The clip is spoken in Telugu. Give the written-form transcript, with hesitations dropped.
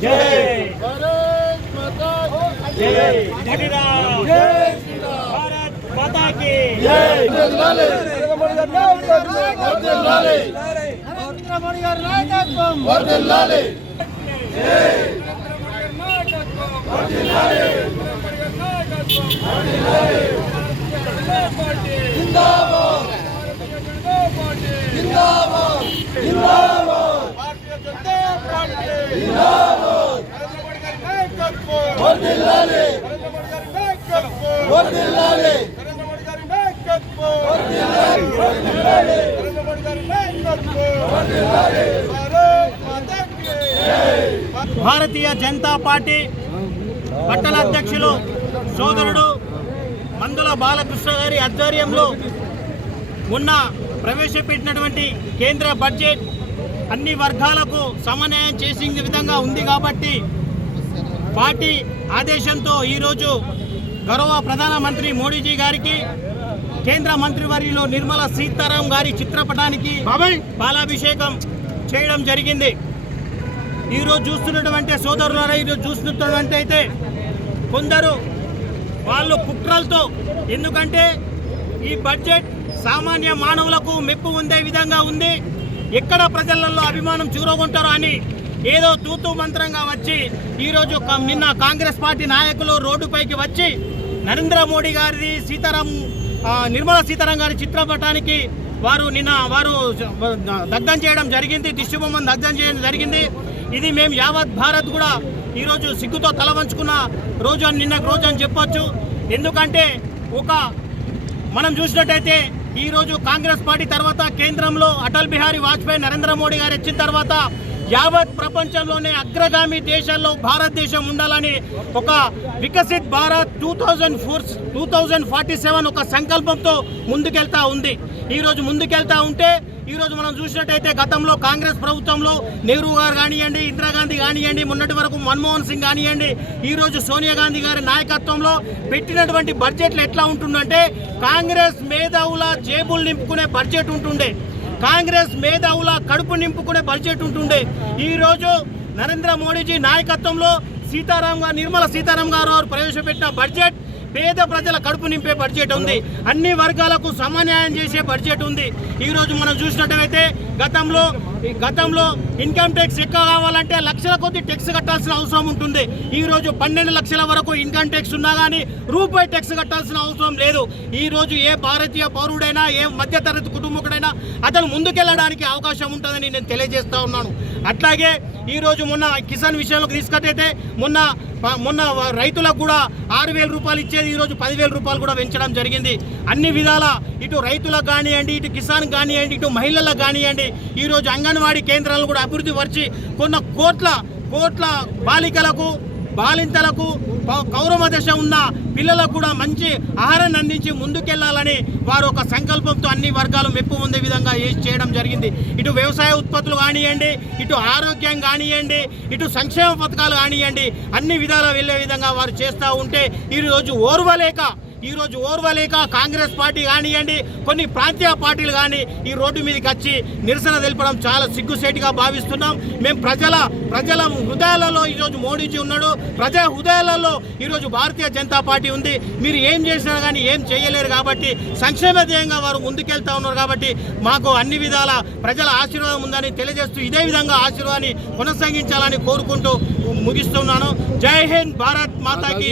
जय भारत माता की जय जगन्नाथ जय भारत माता की जय जगन्नाथ नरेंद्र मोदी गाరి నాయకత్వం వర్ధిల్లాలి జై వర్ధిల్లాలి జిందాబాద్ జిందాబాద్ జిందాబాద్ భారతీయ జనతా పార్టీ జిందాబాద్ నరేంద్ర మోడీ గారి నాయకత్వం వర్ధిల్లాలి నరేంద్ర మోడీ గారి నాయకత్వం వర్ధిల్లాలి నరేంద్ర మోడీ గారి నాయకత్వం వర్ధిల్లాలి వర్ధిల్లాలి నరేంద్ర మోడీ గారి నాయకత్వం వర్ధిల్లాలి భారత్ మాతా కీ జై భారతీయ జనతా పార్టీ పట్టణ అధ్యక్షులు సోదరుడు మందుల బాలకృష్ణ గారి ఆధ్వర్యంలో మొన్న ప్రవేశపెట్టినటువంటి కేంద్ర బడ్జెట్ అన్ని వర్గాలకు సమన్వయం చేసే విధంగా ఉంది కాబట్టి పార్టీ ఆదేశంతో ఈరోజు గౌరవ ప్రధానమంత్రి మోడీజీ గారికి కేంద్ర మంత్రివర్యులు నిర్మలా సీతారామన్ గారి చిత్రపటానికి పాలాభిషేకం చేయడం జరిగింది. ఈరోజు చూస్తున్నటువంటి సోదరులారా, ఈరోజు చూస్తున్నటువంటి అయితే కొందరు వాళ్ళు కుట్రలతో, ఎందుకంటే ఈ బడ్జెట్ సామాన్య మానవులకు మెప్పు ఉండే విధంగా ఉంది, ఎక్కడ ప్రజలలో అభిమానం చూరగొంటారో అని ఏదో తూతూ మంత్రంగా వచ్చి ఈరోజు నిన్న కాంగ్రెస్ పార్టీ నాయకులు రోడ్డుపైకి వచ్చి నరేంద్ర మోడీ గారి నిర్మలా సీతారామన్ గారి చిత్రపటానికి వారు దగ్ధం చేయడం జరిగింది, దిష్టిబొమ్మను దగ్ధం చేయడం జరిగింది. ఇది మేము యావత్ భారత్ కూడా ఈరోజు సిగ్గుతో తల వంచుకున్న రోజు అని నిన్న రోజు అని చెప్పొచ్చు. ఎందుకంటే మనం చూసినట్టయితే ఈరోజు కాంగ్రెస్ పార్టీ తర్వాత కేంద్రంలో అటల్ బిహారీ వాజ్పేయి నరేంద్ర మోడీ గారు వచ్చిన తర్వాత యావత్ ప్రపంచంలోనే అగ్రగామి దేశాల్లో భారతదేశం ఉండాలని ఒక వికసిత్ భారత్ 2047 ఒక సంకల్పంతో ముందుకెళ్తా ఉంది. ఈరోజు ముందుకెళ్తా ఉంటే ఈరోజు మనం చూసినట్టయితే గతంలో కాంగ్రెస్ ప్రభుత్వంలో నెహ్రూ గారు కానివ్వండి, ఇందిరాగాంధీ కానివ్వండి, మొన్నటి వరకు మన్మోహన్ సింగ్ కానివ్వండి, ఈరోజు సోనియా గాంధీ గారి నాయకత్వంలో పెట్టినటువంటి బడ్జెట్లు ఎట్లా ఉంటుందంటే కాంగ్రెస్ మేధావుల జేబులు నింపుకునే బడ్జెట్ ఉంటుండే, కాంగ్రెస్ మేధావుల కడుపు నింపుకునే బడ్జెట్ ఉంటుండే. ఈరోజు నరేంద్ర మోడీజీ నాయకత్వంలో నిర్మలా సీతారామన్ గారు ప్రవేశపెట్టిన బడ్జెట్ పేద ప్రజల కడుపు నింపే బడ్జెట్ ఉంది, అన్ని వర్గాలకు సమన్వయం చేసే బడ్జెట్ ఉంది. ఈరోజు మనం చూసినట్టయితే గతంలో ఇన్కమ్ ట్యాక్స్ ఎక్కువ కావాలంటే లక్షల కొద్ది ట్యాక్స్ కట్టాల్సిన అవసరం ఉంటుంది. ఈరోజు 12 లక్షల వరకు ఇన్కమ్ ట్యాక్స్ ఉన్నా కానీ రూపాయి ట్యాక్స్ కట్టాల్సిన అవసరం లేదు. ఈరోజు ఏ భారతీయ పౌరుడైనా, ఏ మధ్యతరగతి కుటుంబకుడైనా అతను ముందుకెళ్ళడానికి అవకాశం ఉంటుందని నేను తెలియజేస్తా ఉన్నాను. అట్లాగే ఈరోజు మొన్న కిసాన్ విషయంలోకి తీసుకొట్టయితే మొన్న రైతులకు కూడా 6,000 రూపాయలు ఇచ్చేది ఈరోజు 10,000 రూపాయలు కూడా పెంచడం జరిగింది. అన్ని విధాల ఇటు రైతులకు కానివ్వండి, ఇటు కిసాన్ కానివ్వండి, ఇటు మహిళలకు కానివ్వండి, ఈరోజు అంగన్వాడీ కేంద్రాలను కూడా అభివృద్ధి పరిచి కొన్ని కోట్ల బాలికలకు, బాలింతలకు, కౌరవ దశ ఉన్న పిల్లలకు కూడా మంచి ఆహారాన్ని అందించి ముందుకెళ్లాలని వారు ఒక సంకల్పంతో అన్ని వర్గాలు మెప్పు పొందే విధంగా చేయడం జరిగింది. ఇటు వ్యవసాయ ఉత్పత్తులు కానివ్వండి, ఇటు ఆరోగ్యం కానివ్వండి, ఇటు సంక్షేమ పథకాలు కానివ్వండి, అన్ని విధాలా వెళ్ళే విధంగా వారు చేస్తూ ఉంటే ఈరోజు ఓర్వలేక కాంగ్రెస్ పార్టీ కానివ్వండి, కొన్ని ప్రాంతీయ పార్టీలు కానీ ఈ రోడ్డు మీదకి వచ్చి నిరసన తెలపడం చాలా సిగ్గుసేటుగా భావిస్తున్నాం. మేము ప్రజల హృదయాలలో ఈరోజు మోడీజీ ఉన్నాడు, ప్రజా హృదయాలలో ఈరోజు భారతీయ జనతా పార్టీ ఉంది. మీరు ఏం చేసినా కానీ ఏం చేయలేరు కాబట్టి సంక్షేమ ధ్యేయంగా వారు ముందుకెళ్తా ఉన్నారు కాబట్టి మాకు అన్ని విధాల ప్రజల ఆశీర్వాదం ఉందని తెలియజేస్తూ ఇదే విధంగా ఆశీర్వాదాన్ని కొనసాగించాలని కోరుకుంటూ ముగిస్తున్నాను. జై హింద్, భారత్ మాతాకి.